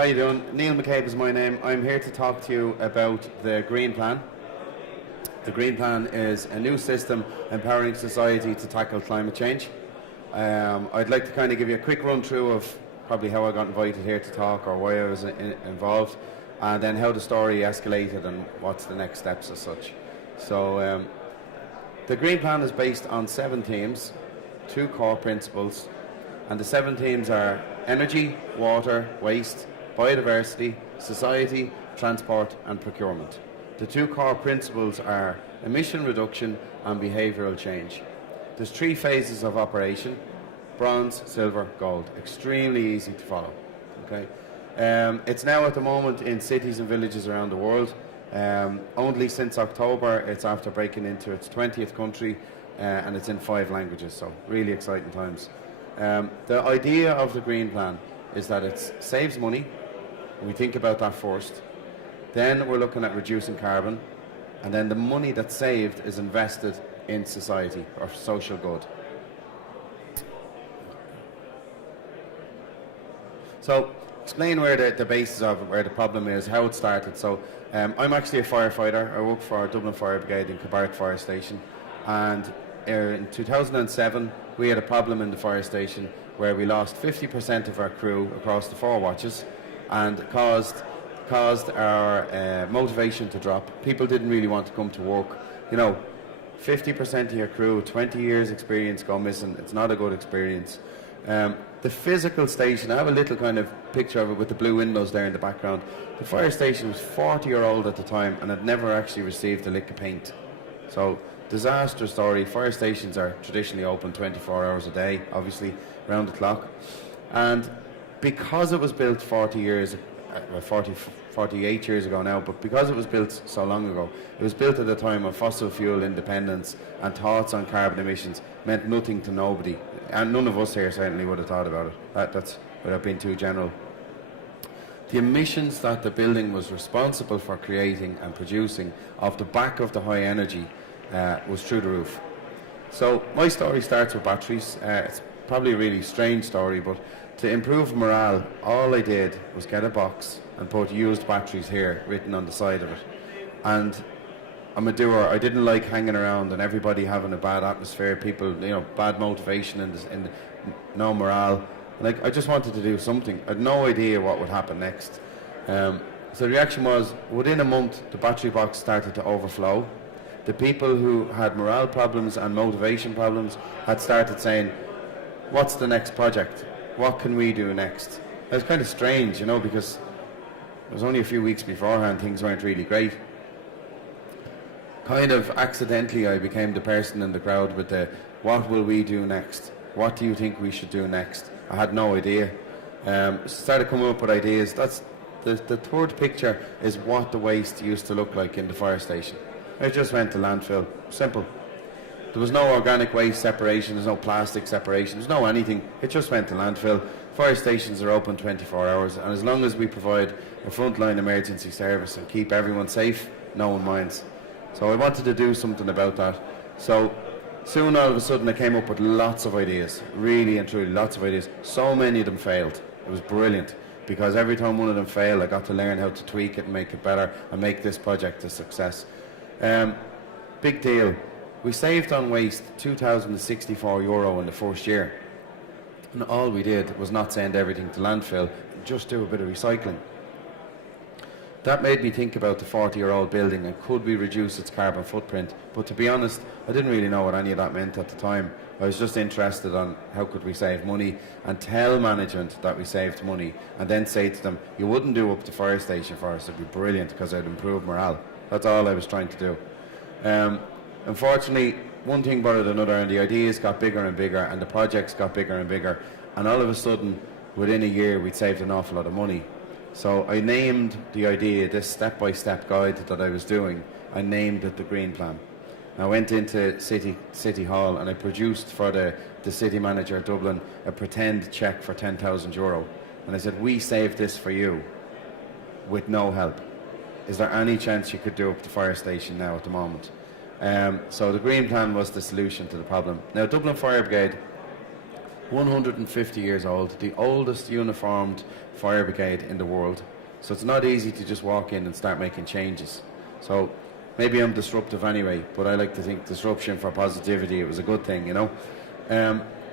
How you doing? Neil McCabe is my name. I'm here to talk to you about the Green Plan. The Green Plan is a new system empowering society to tackle climate change. I'd like to kind of give you a quick run through of probably how I got invited here to talk or why I was involved, and then how the story escalated and what's the next steps as such. So the Green Plan is based on 7 themes, 2 core principles, and the 7 themes are energy, water, waste, biodiversity, society, transport and procurement. The 2 core principles are emission reduction and behavioural change. There's 3 phases of operation: bronze, silver, gold. Extremely easy to follow. Okay? It's now at the moment in cities and villages around the world. Only since October it's after breaking into its 20th country, and it's in 5 languages, so really exciting times. The idea of the Green Plan is that it saves money. We think about that first. Then we're looking at reducing carbon, and then the money that's saved is invested in society or social good. So explain where the basis of it, where the problem is, how it started. So I'm actually a firefighter. I work for Dublin Fire Brigade in Cabark Fire Station, and in 2007 we had a problem in the fire station where we lost 50% of our crew across the 4 watches, and caused our motivation to drop. People didn't really want to come to work. You know, 50% of your crew, 20 years experience go missing. It's not a good experience. The physical station, I have a little kind of picture of it with the blue windows there in the background. The fire station was 40-year-old at the time and had never actually received a lick of paint. So, disaster story. Fire stations are traditionally open 24 hours a day, obviously, round the clock. And because it was built 48 years ago now, but because it was built so long ago, it was built at a time of fossil fuel independence, and thoughts on carbon emissions meant nothing to nobody. And none of us here certainly would have thought about it. That's without being too general. The emissions that the building was responsible for creating and producing off the back of the high energy was through the roof. So my story starts with batteries. It's probably a really strange story, but to improve morale, all I did was get a box and put used batteries here written on the side of it. And I'm a doer. I didn't like hanging around and everybody having a bad atmosphere, people, you know, bad motivation and no morale. Like, I just wanted to do something. I had no idea what would happen next. So the reaction was, within a month, the battery box started to overflow. The people who had morale problems and motivation problems had started saying, what's the next project? What can we do next? It was kind of strange, you know, because it was only a few weeks beforehand, things weren't really great. Kind of accidentally, I became the person in the crowd with the, what will we do next? What do you think we should do next? I had no idea. Started coming up with ideas. That's the third picture is what the waste used to look like in the fire station. It just went to landfill. Simple. There was no organic waste separation, there's no plastic separation, there's no anything. It just went to landfill. Fire stations are open 24 hours, and as long as we provide a frontline emergency service and keep everyone safe, no one minds. So I wanted to do something about that. So soon all of a sudden I came up with lots of ideas, really and truly lots of ideas. So many of them failed. It was brilliant, because every time one of them failed I got to learn how to tweak it and make it better and make this project a success. Big deal. We saved on waste €2,064 in the first year. And all we did was not send everything to landfill, just do a bit of recycling. That made me think about the 40-year-old building and could we reduce its carbon footprint. But to be honest, I didn't really know what any of that meant at the time. I was just interested on how could we save money and tell management that we saved money, and then say to them, you wouldn't do up the fire station for us, it'd be brilliant because I'd improve morale. That's all I was trying to do. Unfortunately, one thing borrowed another, and the ideas got bigger and bigger, and the projects got bigger and bigger, and all of a sudden, within a year, we'd saved an awful lot of money. So I named the idea, this step-by-step guide that I was doing, I named it the Green Plan. I went into City Hall and I produced for the city manager of Dublin a pretend cheque for €10,000, and I said, we saved this for you with no help. Is there any chance you could do up the fire station now at the moment? So the Green Plan was the solution to the problem. Now, Dublin Fire Brigade 150 years old, the oldest uniformed fire brigade in the world. So it's not easy to just walk in and start making changes. So maybe I'm disruptive anyway, but I like to think disruption for positivity, it was a good thing, you know.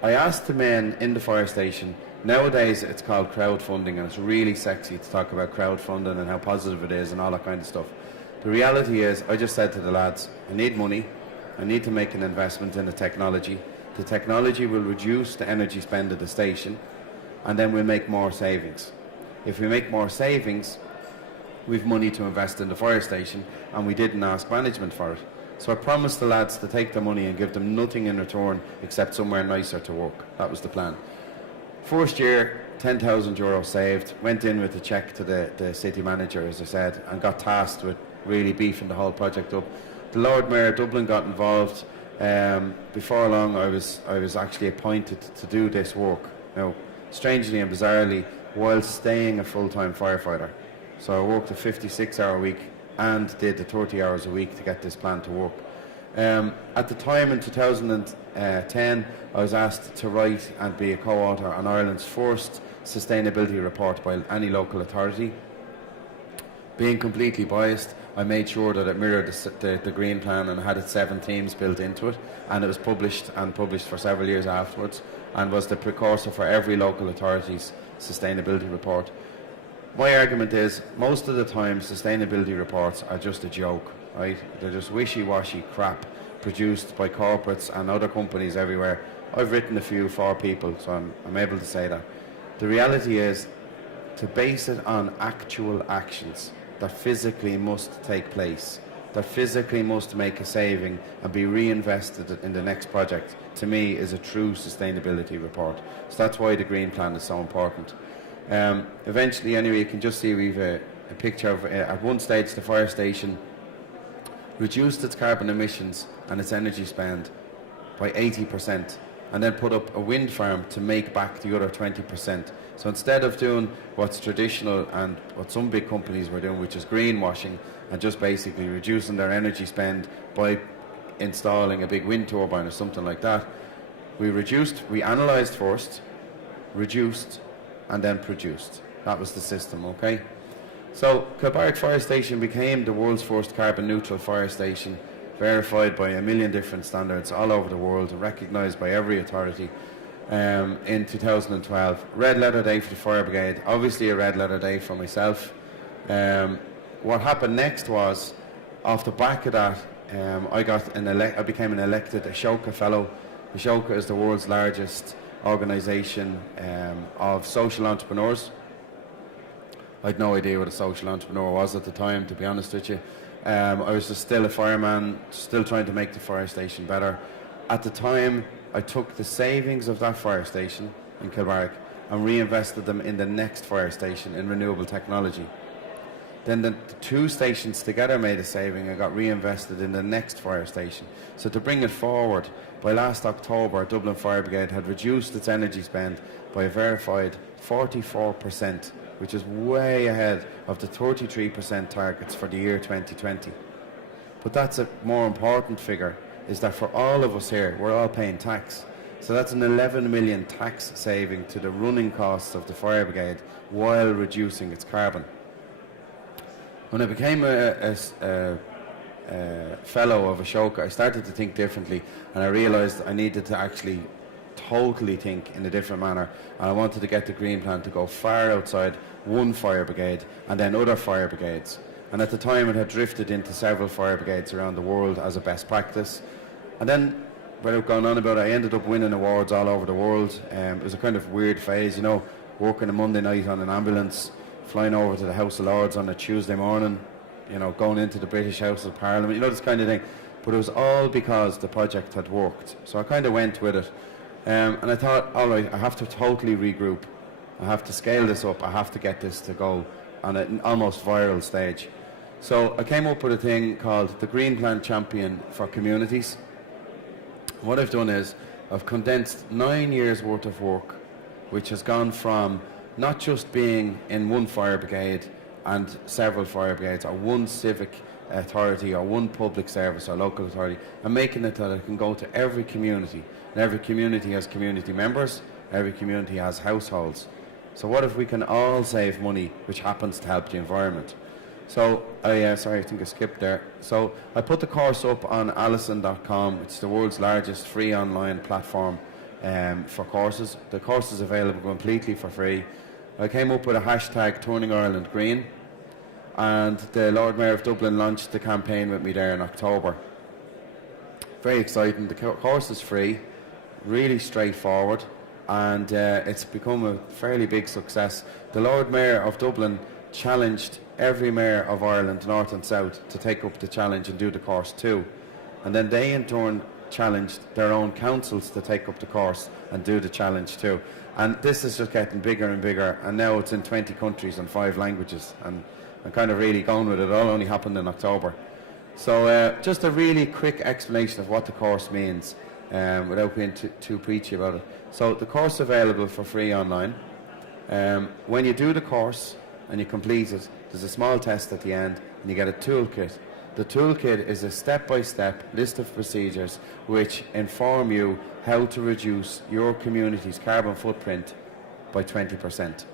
I asked the men in the fire station, nowadays it's called crowdfunding, and it's really sexy to talk about crowdfunding and how positive it is and all that kind of stuff. The reality is, I just said to the lads, I need money, I need to make an investment in the technology. The technology will reduce the energy spend of the station, and then we'll make more savings. If we make more savings, we've money to invest in the fire station, and we didn't ask management for it. So I promised the lads to take the money and give them nothing in return except somewhere nicer to work. That was the plan. First year, €10,000 saved, went in with a cheque to the city manager, as I said, and got tasked with really beefing the whole project up. The Lord Mayor of Dublin got involved. Before long, I was actually appointed to do this work. Now, strangely and bizarrely, while staying a full-time firefighter. So I worked a 56-hour week and did the 30 hours a week to get this plan to work. At the time in 2010, I was asked to write and be a co-author on Ireland's first sustainability report by any local authority. Being completely biased, I made sure that it mirrored the Green Plan and had its 7 themes built into it, and it was published for several years afterwards, and was the precursor for every local authority's sustainability report. My argument is, most of the time sustainability reports are just a joke, right? They're just wishy-washy crap produced by corporates and other companies everywhere. I've written a few for people, so I'm able to say that. The reality is to base it on actual actions that physically must take place, that physically must make a saving and be reinvested in the next project, to me is a true sustainability report. So that's why the Green Plan is so important. Eventually, anyway, you can just see we've a picture of, at one stage, the fire station reduced its carbon emissions and its energy spend by 80%, and then put up a wind farm to make back the other 20%. So instead of doing what's traditional and what some big companies were doing, which is greenwashing and just basically reducing their energy spend by installing a big wind turbine or something like that, we analysed first, reduced, and then produced. That was the system, okay? So Kilbarrack Fire Station became the world's first carbon neutral fire station, verified by a million different standards all over the world, recognised by every authority in 2012. Red letter day for the fire brigade, obviously a red letter day for myself. What happened next was, off the back of that, I became an elected Ashoka Fellow. Ashoka is the world's largest organisation of social entrepreneurs. I had no idea what a social entrepreneur was at the time, to be honest with you. I was just still a fireman, still trying to make the fire station better. At the time, I took the savings of that fire station in Kilbarrack and reinvested them in the next fire station in renewable technology. Then the 2 stations together made a saving and got reinvested in the next fire station. So to bring it forward, by last October, Dublin Fire Brigade had reduced its energy spend by a verified 44%, which is way ahead of the 33% targets for the year 2020. But that's a more important figure, is that for all of us here, we're all paying tax. So that's an 11 million tax saving to the running costs of the fire brigade while reducing its carbon. When I became a fellow of Ashoka, I started to think differently, and I realised I needed to actually totally think in a different manner, and I wanted to get the Green Plan to go far outside one fire brigade and then other fire brigades. And at the time it had drifted into several fire brigades around the world as a best practice. And then, without going on about it, I ended up winning awards all over the world. It was a kind of weird phase, you know, working a Monday night on an ambulance, flying over to the House of Lords on a Tuesday morning, you know, going into the British House of Parliament, you know, this kind of thing. But it was all because the project had worked. So I kind of went with it. And I thought, all right, I have to totally regroup. I have to scale this up. I have to get this to go on an almost viral stage. So I came up with a thing called the Green Plan Champion for Communities. What I've done is I've condensed 9 years worth of work, which has gone from not just being in one fire brigade and several fire brigades, or one civic authority or one public service or local authority, and making it that it can go to every community. And every community has community members, every community has households. So what if we can all save money, which happens to help the environment? So, sorry, I think I skipped there. So I put the course up on Allison.com. It's the world's largest free online platform for courses. The course is available completely for free. I came up with a hashtag Turning Ireland Green, and the Lord Mayor of Dublin launched the campaign with me there in October. Very exciting. The course is free, really straightforward, and it's become a fairly big success. The Lord Mayor of Dublin challenged every mayor of Ireland, north and south, to take up the challenge and do the course too. And then they in turn challenged their own councils to take up the course and do the challenge too. And this is just getting bigger and bigger, and now it's in 20 countries and 5 languages, and I'm kind of really going with it. It all only happened in October. So just a really quick explanation of what the course means, without being too preachy about it. So the course is available for free online. When you do the course and you complete it, there's a small test at the end, and you get a toolkit. The toolkit is a step-by-step list of procedures which inform you how to reduce your community's carbon footprint by 20%.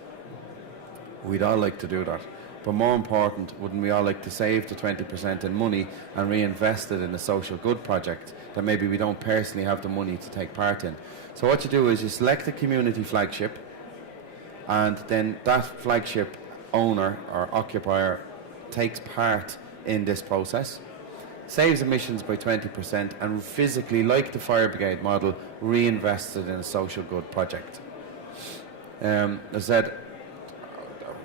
We'd all like to do that. But more important, wouldn't we all like to save the 20% in money and reinvest it in a social good project that maybe we don't personally have the money to take part in? So what you do is you select a community flagship, and then that flagship owner or occupier takes part in this process, saves emissions by 20%, and physically, like the fire brigade model, reinvests it in a social good project. As I said,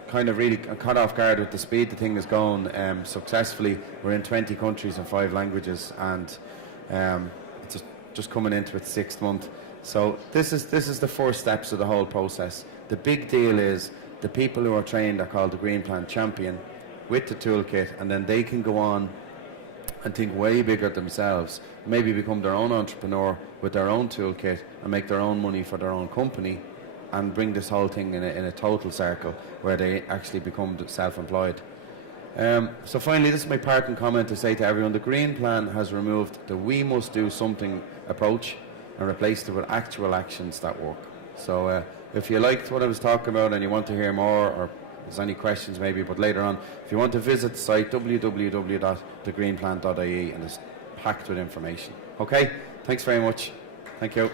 kind of really caught off guard with the speed the thing is going successfully. We're in 20 countries and 5 languages, and it's just coming into its 6th month. So this is the first steps of the whole process. The big deal is the people who are trained are called the Green Plan Champion with the toolkit, and then they can go on and think way bigger themselves, maybe become their own entrepreneur with their own toolkit and make their own money for their own company, and bring this whole thing in a total circle where they actually become self-employed. So finally, this is my parting comment to say to everyone: the Green Plan has removed the "we must do something" approach and replaced it with actual actions that work. So if you liked what I was talking about and you want to hear more, or there's any questions maybe, but later on, if you want to visit the site www.thegreenplan.ie, and it's packed with information. Okay, thanks very much. Thank you.